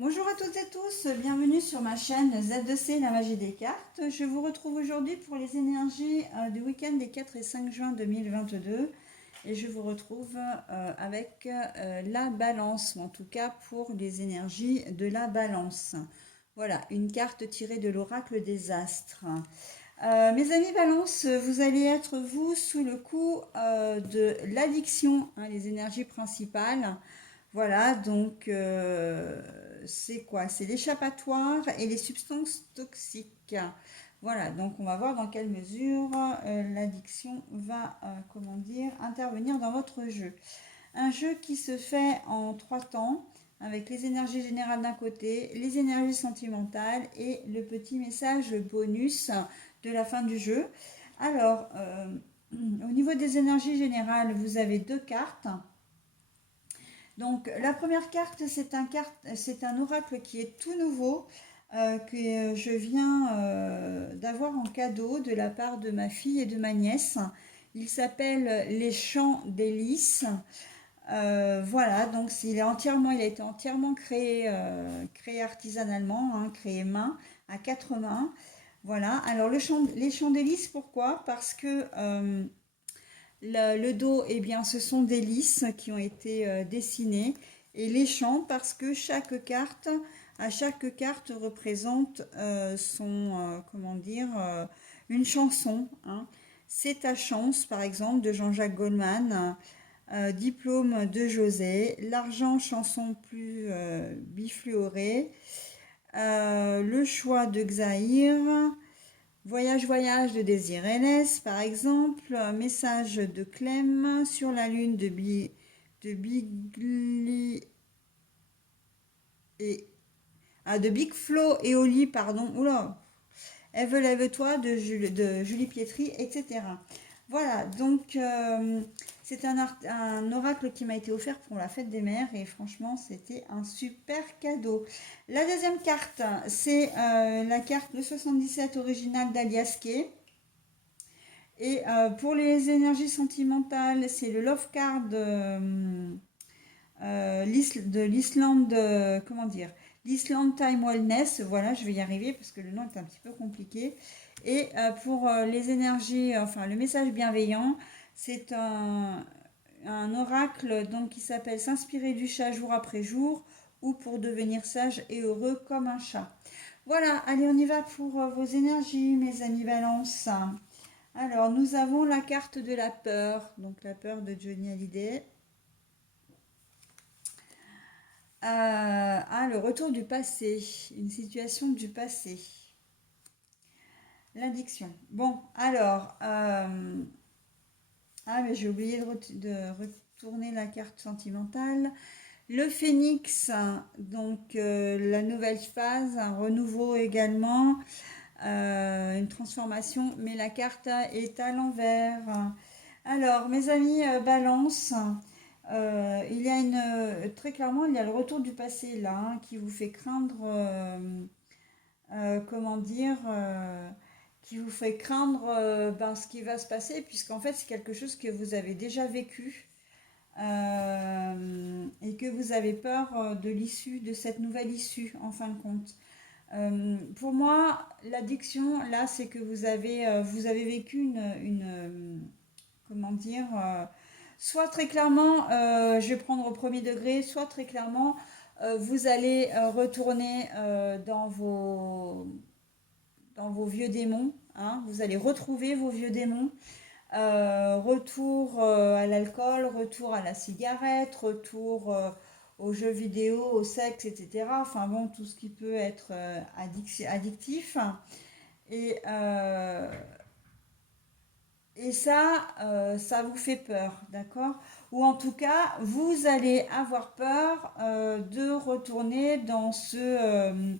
Bonjour à toutes et tous, bienvenue sur ma chaîne Z2C, la magie des cartes. Je vous retrouve aujourd'hui pour les énergies du week-end des 4 et 5 juin 2022 et je vous retrouve avec la balance, ou en tout cas pour les énergies de la balance. Voilà, une carte tirée de l'oracle des astres. Mes amis balance, vous allez être vous sous le coup de l'addiction, les énergies principales. Voilà, donc c'est quoi? C'est l'échappatoire et les substances toxiques. Voilà, donc on va voir dans quelle mesure l'addiction va, comment dire, intervenir dans votre jeu. Un jeu qui se fait en trois temps, avec les énergies générales d'un côté, les énergies sentimentales et le petit message bonus de la fin du jeu. Alors, au niveau des énergies générales, vous avez deux cartes. Donc la première carte, c'est un oracle qui est tout nouveau, que je viens d'avoir en cadeau de la part de ma fille et de ma nièce. Il s'appelle Les Chants d'Hélice. Voilà, donc il a été entièrement créé artisanalement, créé main, à quatre mains. Voilà, alors les chants d'hélice, pourquoi? Parce que le dos, eh bien, ce sont des lys qui ont été dessinés et les champs parce que chaque carte représente comment dire, une chanson. C'est ta chance, par exemple, de Jean-Jacques Goldman, diplôme de José, l'argent, chanson plus bifluorée, le choix de Xaïr, Voyage, voyage de Désir Hélès, par exemple, un message de Clem sur la lune de Bigli et de Big Flo et Oli, pardon, oula, Ève lève-toi de Julie Pietri, etc. Voilà, donc c'est un oracle qui m'a été offert pour la fête des mères et franchement c'était un super cadeau. La deuxième carte, c'est la carte de 77 originale d'Aliaske. Et pour les énergies sentimentales, c'est le Love Card de l'Islande, comment dire, l'Islande Time Wellness. Voilà, je vais y arriver parce que le nom est un petit peu compliqué. Et pour les énergies, enfin le message bienveillant, c'est un oracle donc qui s'appelle S'inspirer du chat jour après jour ou pour devenir sage et heureux comme un chat. Voilà, allez, on y va pour vos énergies, mes amis Balance. Alors, nous avons la carte de la peur, donc la peur de Johnny Hallyday. Le retour du passé, une situation du passé. L'addiction. Bon, alors, mais j'ai oublié de retourner la carte sentimentale. Le phénix, donc la nouvelle phase, un renouveau également, une transformation, mais la carte est à l'envers. Alors, mes amis Balance, il y a très clairement, il y a le retour du passé là, qui vous fait craindre, comment dire, qui vous fait craindre ce qui va se passer, puisqu'en fait, c'est quelque chose que vous avez déjà vécu et que vous avez peur de l'issue, de cette nouvelle issue, en fin de compte. Pour moi, l'addiction, là, c'est que vous avez vécu comment dire, soit très clairement, je vais prendre au premier degré, soit très clairement, vous allez retourner dans vos vieux démons, vous allez retrouver vos vieux démons. Retour à l'alcool, retour à la cigarette, retour aux jeux vidéo, au sexe, etc. Enfin bon, tout ce qui peut être addictif. Et, euh, et ça, ça vous fait peur, d'accord? Ou en tout cas, vous allez avoir peur de retourner dans ce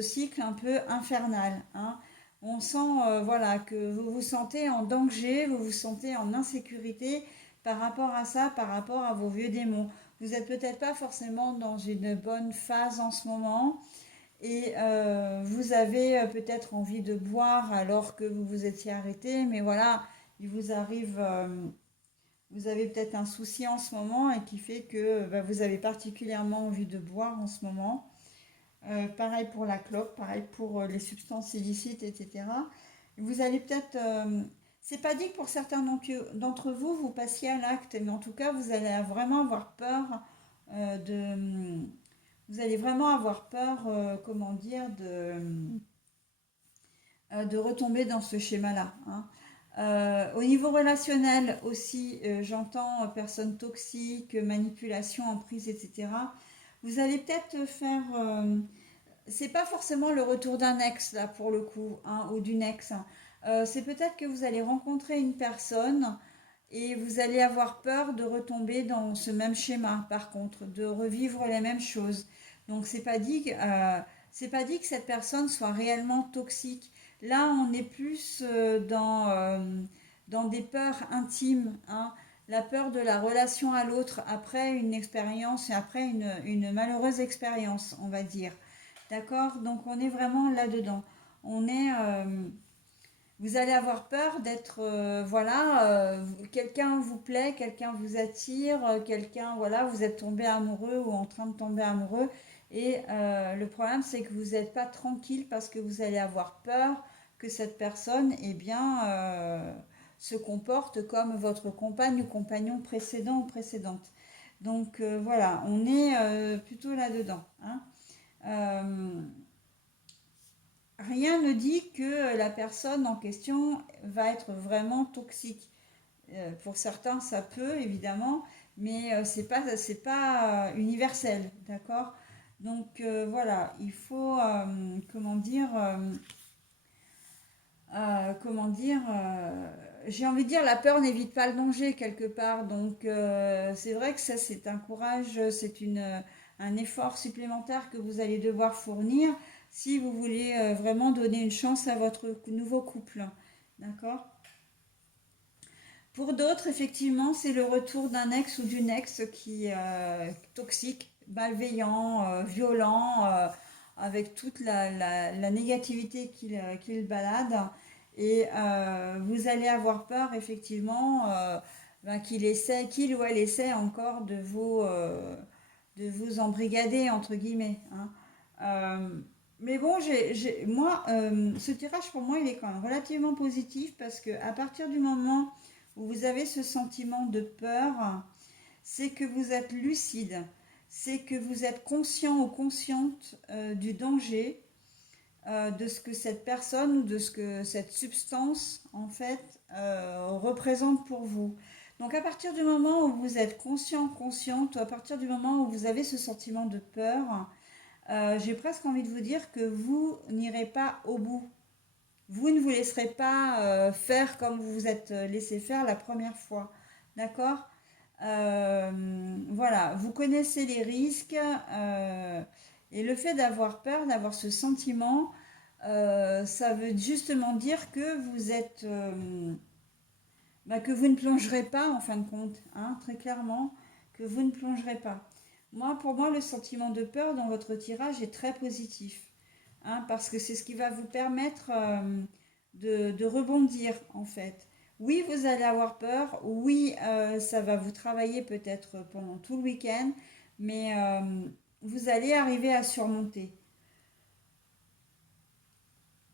cycle un peu infernal. On sent voilà, que vous vous sentez en danger, vous vous sentez en insécurité par rapport à ça, par rapport à vos vieux démons. Vous n'êtes peut-être pas forcément dans une bonne phase en ce moment et vous avez peut-être envie de boire alors que vous vous étiez arrêté, mais voilà, il vous arrive, vous avez peut-être un souci en ce moment et qui fait que vous avez particulièrement envie de boire en ce moment. Pareil pour la clope, pareil pour les substances illicites, etc. Vous allez peut-être... c'est pas dit que pour certains d'entre vous, vous passiez à l'acte, mais en tout cas, vous allez vraiment avoir peur de... Vous allez vraiment avoir peur, comment dire, de retomber dans ce schéma-là, hein. Au niveau relationnel aussi, j'entends personnes toxiques, manipulation, emprise, etc. Vous allez peut-être faire... c'est pas forcément le retour d'un ex, là, pour le coup, hein, ou d'une ex, hein. C'est peut-être que vous allez rencontrer une personne et vous allez avoir peur de retomber dans ce même schéma, par contre, de revivre les mêmes choses. Donc, c'est pas dit que cette personne soit réellement toxique. Là, on est plus dans des peurs intimes, hein. La peur de la relation à l'autre après une expérience et après une malheureuse expérience, on va dire. D'accord? Donc, on est vraiment là-dedans. On est, vous allez avoir peur d'être, quelqu'un vous plaît, quelqu'un vous attire, quelqu'un, voilà, vous êtes tombé amoureux ou en train de tomber amoureux. Et le problème, c'est que vous n'êtes pas tranquille parce que vous allez avoir peur que cette personne, eh bien, se comporte comme votre compagne ou compagnon précédent ou précédente. Donc voilà, on est plutôt là-dedans, hein. Euh, Rien ne dit que la personne en question va être vraiment toxique. Pour certains, ça peut évidemment, mais c'est pas universel, d'accord? Donc voilà, il faut comment dire, j'ai envie de dire, la peur n'évite pas le danger quelque part. Donc c'est vrai que ça, c'est un courage, un effort supplémentaire que vous allez devoir fournir si vous voulez vraiment donner une chance à votre nouveau couple. D'accord? Pour d'autres, effectivement, c'est le retour d'un ex ou d'une ex qui est toxique, malveillant, violent, avec toute la négativité qu'il balade. Et vous allez avoir peur, effectivement, qu'il ou elle essaie encore de vous embrigader, entre guillemets, hein. Mais bon, ce tirage pour moi, il est quand même relativement positif parce que à partir du moment où vous avez ce sentiment de peur, c'est que vous êtes lucide, c'est que vous êtes conscient ou consciente du danger, de ce que cette personne ou de ce que cette substance en fait représente pour vous. Donc à partir du moment où vous êtes conscient, consciente, à partir du moment où vous avez ce sentiment de peur, j'ai presque envie de vous dire que vous n'irez pas au bout. Vous ne vous laisserez pas faire comme vous vous êtes laissé faire la première fois. D'accord? Voilà, vous connaissez les risques et le fait d'avoir peur, d'avoir ce sentiment, ça veut justement dire que que vous ne plongerez pas en fin de compte, hein, très clairement, que vous ne plongerez pas. Pour moi, le sentiment de peur dans votre tirage est très positif, hein, parce que c'est ce qui va vous permettre de rebondir en fait. Oui, vous allez avoir peur, oui, ça va vous travailler peut-être pendant tout le week-end, mais vous allez arriver à surmonter.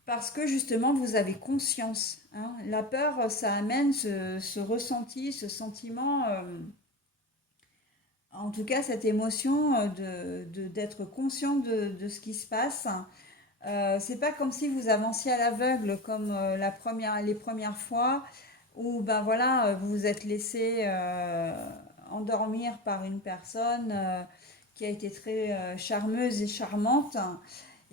Parce que justement, vous avez conscience, hein. La peur, ça amène ce ressenti, ce sentiment, en tout cas cette émotion d'être conscient de ce qui se passe. C'est pas comme si vous avanciez à l'aveugle comme les premières fois où ben voilà, vous vous êtes laissé endormir par une personne qui a été très charmeuse et charmante.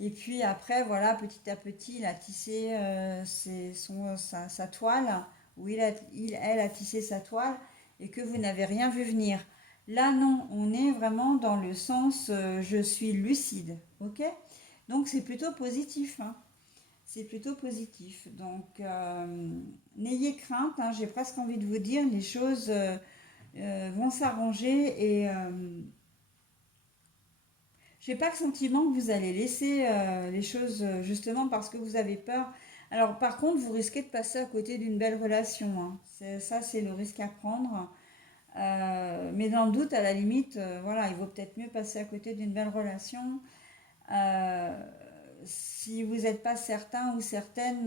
Et puis après, voilà, petit à petit, il a tissé sa toile, ou elle a tissé sa toile, et que vous n'avez rien vu venir. Là, non, on est vraiment dans le sens je suis lucide, ok? Donc c'est plutôt positif, hein. C'est plutôt positif. Donc n'ayez crainte, hein, j'ai presque envie de vous dire, les choses vont s'arranger et j'ai pas le sentiment que vous allez laisser les choses justement parce que vous avez peur. Alors par contre, vous risquez de passer à côté d'une belle relation, hein. Ça, c'est le risque à prendre. Mais dans le doute, à la limite, voilà, il vaut peut-être mieux passer à côté d'une belle relation. si vous n'êtes pas certain ou certaine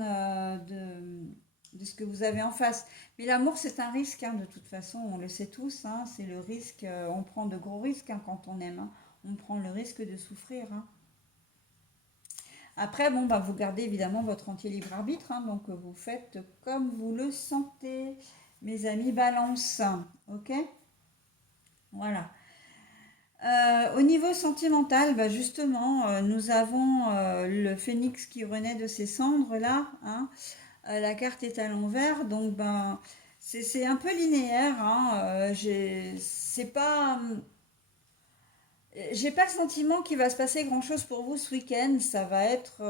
de ce que vous avez en face. Mais l'amour, c'est un risque, hein, de toute façon, on le sait tous, hein, c'est le risque, on prend de gros risques, hein, quand on aime, hein. On prend le risque de souffrir, hein. Après, bon, bah, vous gardez évidemment votre entier libre arbitre, hein, donc vous faites comme vous le sentez, mes amis balance, ok? Voilà. Au niveau sentimental, bah justement, nous avons le phénix qui renaît de ses cendres là, hein. La carte est à l'envers, donc ben c'est un peu linéaire, hein. J'ai pas le sentiment qu'il va se passer grand-chose pour vous ce week-end. Ça va être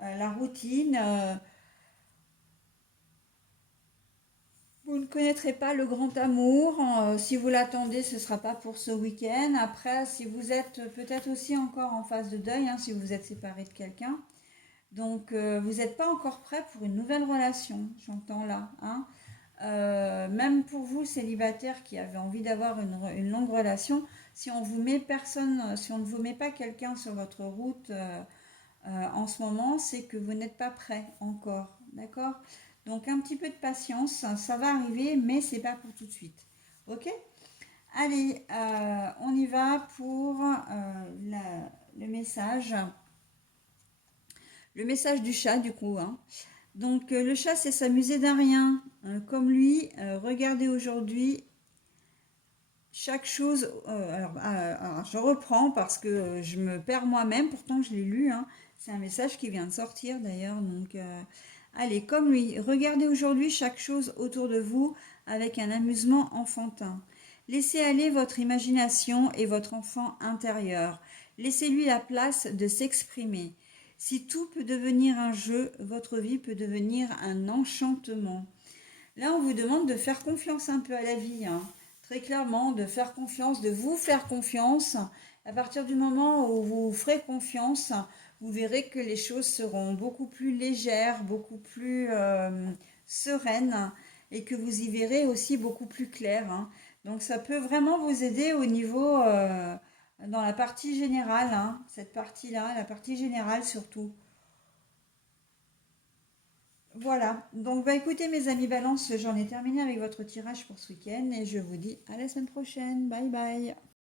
la routine. Vous ne connaîtrez pas le grand amour. Si vous l'attendez, ce ne sera pas pour ce week-end. Après, si vous êtes peut-être aussi encore en phase de deuil, hein, si vous êtes séparé de quelqu'un, donc vous n'êtes pas encore prêt pour une nouvelle relation, j'entends là, hein. Même pour vous, célibataire qui avez envie d'avoir une longue relation, si on vous met personne, si on ne vous met pas quelqu'un sur votre route en ce moment, c'est que vous n'êtes pas prêt encore, d'accord? Donc un petit peu de patience, ça va arriver, mais c'est pas pour tout de suite, ok? Allez, on y va pour le message. Le message du chat, du coup, hein. Donc le chat, c'est s'amuser d'un rien. Comme lui, regardez aujourd'hui chaque chose. Alors, je reprends parce que je me perds moi-même, pourtant je l'ai lu, hein. C'est un message qui vient de sortir d'ailleurs. Donc, allez, comme lui, regardez aujourd'hui chaque chose autour de vous avec un amusement enfantin. Laissez aller votre imagination et votre enfant intérieur. Laissez-lui la place de s'exprimer. Si tout peut devenir un jeu, votre vie peut devenir un enchantement. Là, on vous demande de faire confiance un peu à la vie, hein. Très clairement, de faire confiance, de vous faire confiance. À partir du moment où vous ferez confiance, vous verrez que les choses seront beaucoup plus légères, beaucoup plus sereines et que vous y verrez aussi beaucoup plus clair, hein. Donc ça peut vraiment vous aider au niveau, dans la partie générale, hein, cette partie-là, la partie générale surtout. Voilà, donc bah écoutez mes amis Balance, j'en ai terminé avec votre tirage pour ce week-end et je vous dis à la semaine prochaine. Bye bye.